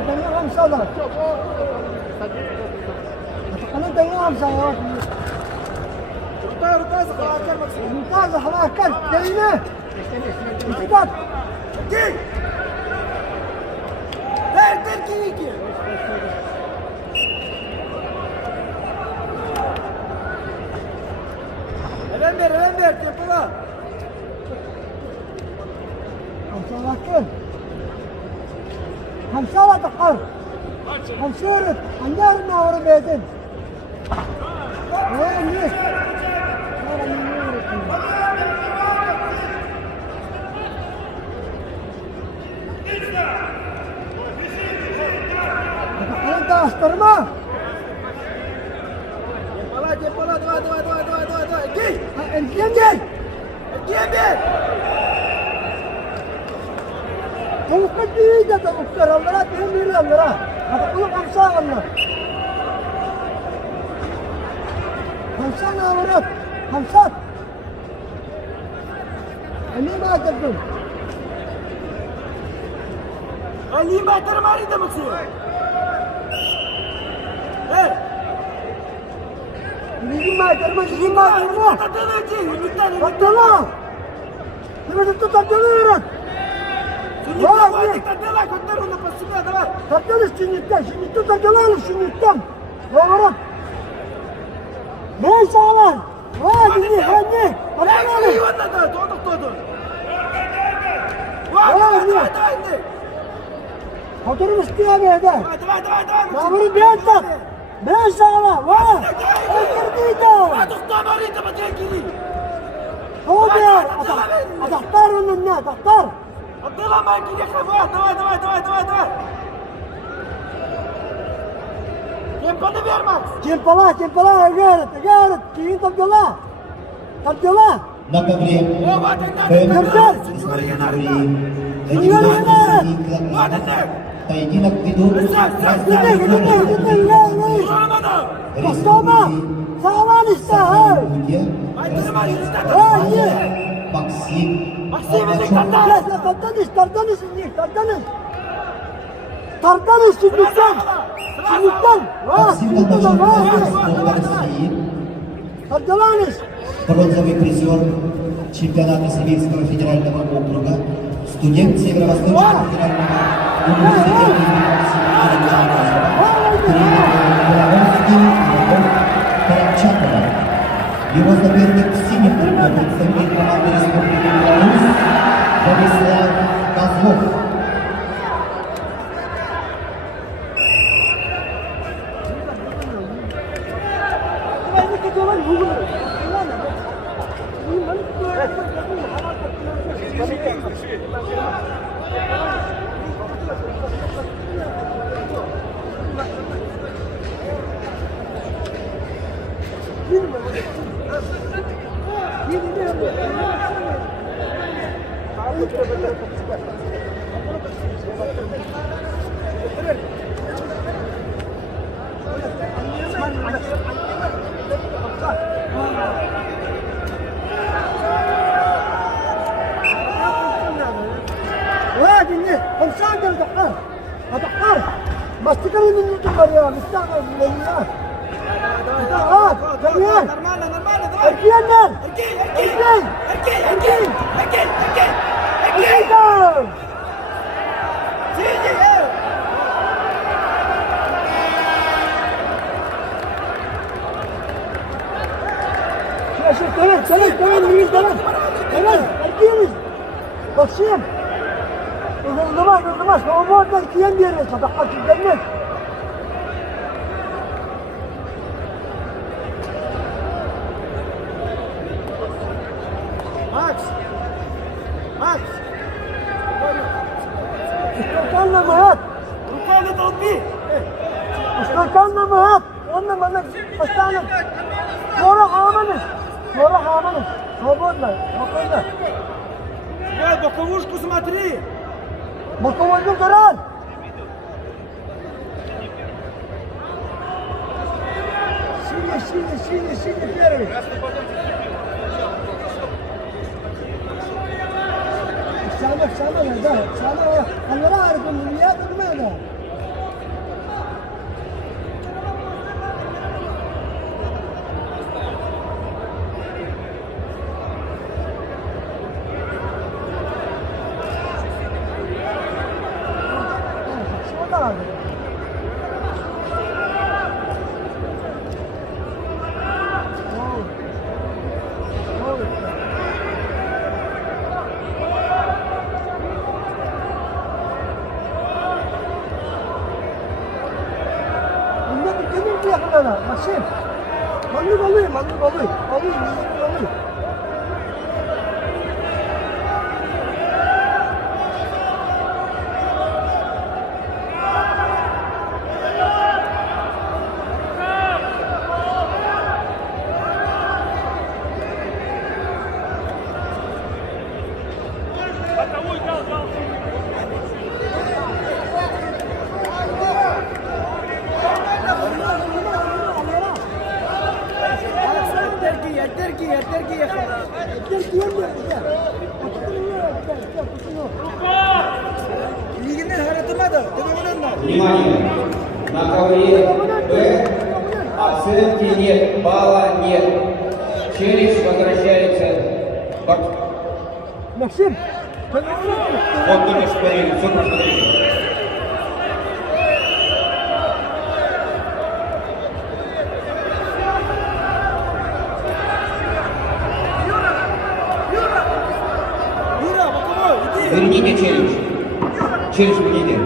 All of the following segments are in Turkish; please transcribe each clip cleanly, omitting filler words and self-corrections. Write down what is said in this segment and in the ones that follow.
تنقى خمسة ده أنا تنقى خمسة يا ممتاز خلاص كل جاينا انتقاد كي لا تركي كي الأمير كيف لا خمسة كل خمسة لا تقر خمسورة عندنا ورا بيتين وين ليش انت استرما جيبولا دوا كي الجيم هو قد يجي دكتور الله تهمني الله هذا كله خمسة الله خمسة نورت خمسة اللي ما تقدم اللي ما ترماري دمسيه ايه اللي ما ترماري اللي ما ترماري تطلع لما تطلع تطلع شنو تطلع شنو تم ورا ليش على وادي هني اي ولا ده تقعد وادي خطر مستيا هذا ما بري بيتك ليش على واه الترديده ما تختار انت ما تجي هو ده هتختار من الناس تختار الضلع ما يجي يا خفاف دوا Cimpala, garet, kiin tabjala. Nakabli. Kerja. Tayjinak tidur. Pastoma, sawan istahar. Maksim. Tartanis şimdikten. Wah, itu dah Tartalanis. Бронзовый призер чемпионата Советского федерального округа, студент Северо-Восточного федерального университета. Его соперник в синем кругу представитель команды Республики Беларусь Владислав Козлов. بس تكلم من يوتيوبر يا مستعمل لله جميل اركينا شوف كمان مين كمان اركيني بصير النماش هو موت الكيان ديالي صدقات الجنة ماكس استركالنا مهات ركالة توطيه استركالنا مهات قلنا منك استعلم ورا حامنش свободно спокойно ой боковушку смотри боковую таран синий первый سامع ده سامع انا لا اعرف النيات ماذا Максим. Манлы, малый, малый, малый. Малый, малый. Терки, Liginin haratımada. Внимание! На ковре Б оценки нет, балла нет. Челюсть возвращается. Максим. Вот только что посмотрели, все посмотрели. Юра, боковой, иди. Верните челюсть. Челюсть верните.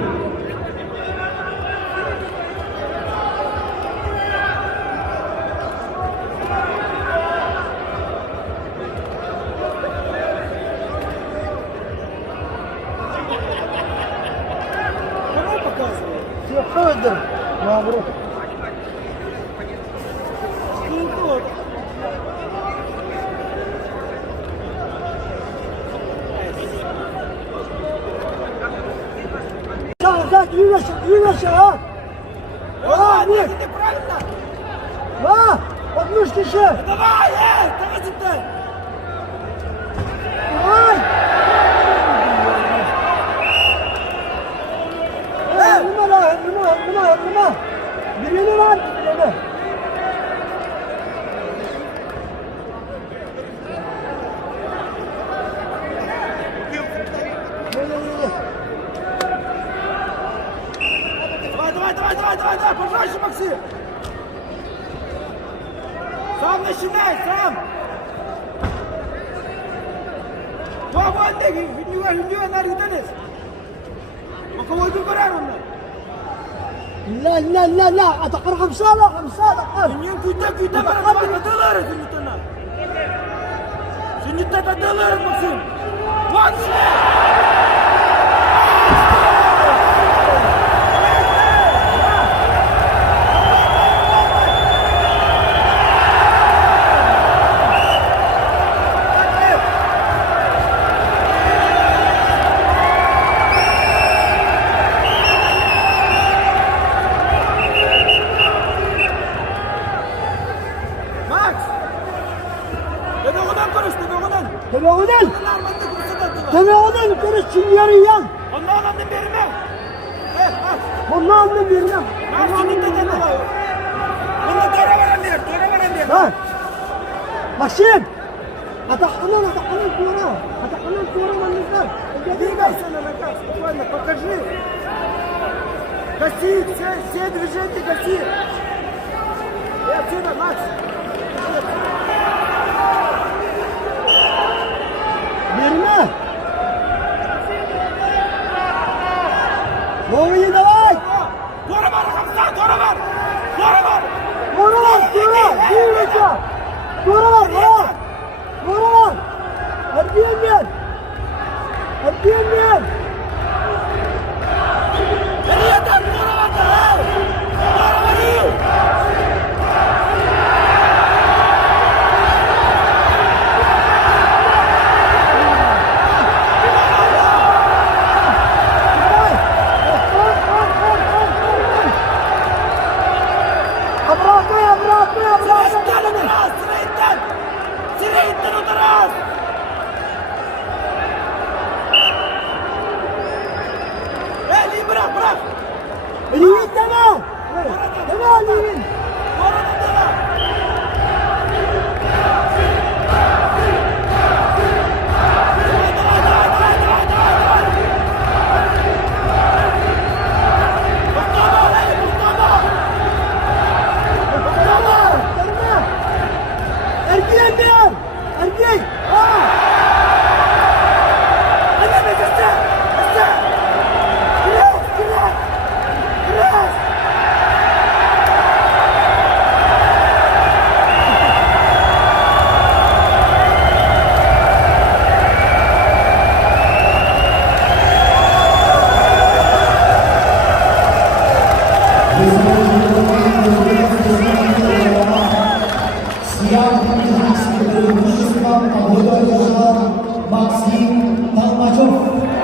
Кому показывает? Тебе Федор. Наоборот. Тут. Так, двигайся, а! А, нет! Иди правильно. А! Подмышки еще! Давай, давай сюда. Давай! Elma! Birini var, birini! Давай, пожалуйста, Максим. Сам начинай, сам. Вон, Hülya neredeniz? Bakalım görer onlar. لا أتقر خمسة أتقر Hülya küte bana tadılırız Hülya'na. Şimdi tadılırız Maksim. Vay Telefonun konuşsun yarı yan. Ondan birine. Bundan birine. Maksim'in de dedi. Bunu tora veren diyor. Ha? Максим! Атаққанан тура! Атаққанан тура манныздар! Двигайся на ногах, спокойно, покажи. Гаси, все движения гаси. И отсюда, Макс. Верно! Новые давай! Тора var, Hamza, Тора var. Тора var. Двигайся! Тура var! Отбегай! Nereye dön? Tора var da. Tora var. Я физическое преимущество обладает Максим Толмачев.